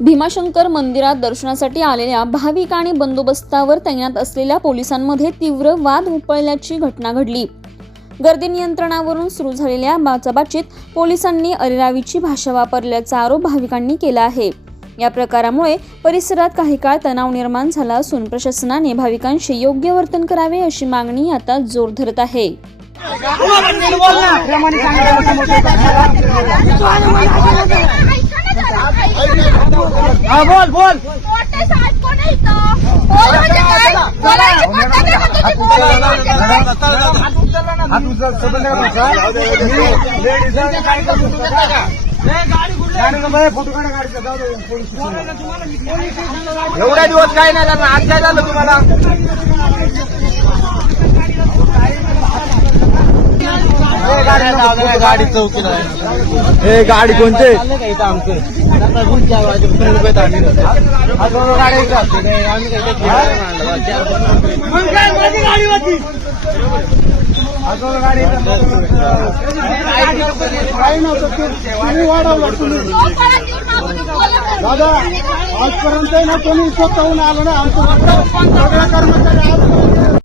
भीमाशंकर मंदिरात दर्शनासाठी आलेल्या भाविक आणि बंदोबस्तावर तैनात असलेल्या पोलिसांमध्ये तीव्र वाद उफाळल्याची घटना घडली। गर्दी नियंत्रणावरून सुरू झालेल्या बाचाबाचीत पोलिसांनी अरेरावीची भाषा वापरल्याचा आरोप भाविकांनी केला आहे। या प्रकारामुळे परिसरात काही काळ तणाव निर्माण झाला असून प्रशासनाने भाविकांशी योग्य वर्तन करावे अशी मागणी आता जोर धरत आहे। बोल बोल एवढ्या दिवस काय नाही झालं, आज काय झालं तुम्हाला? गाडी चौकीला हे गाडी कोणते आमचे दादा आजपर्यंत ना कोणी स्वतःहून आलं ना, आमचं कर्मचारी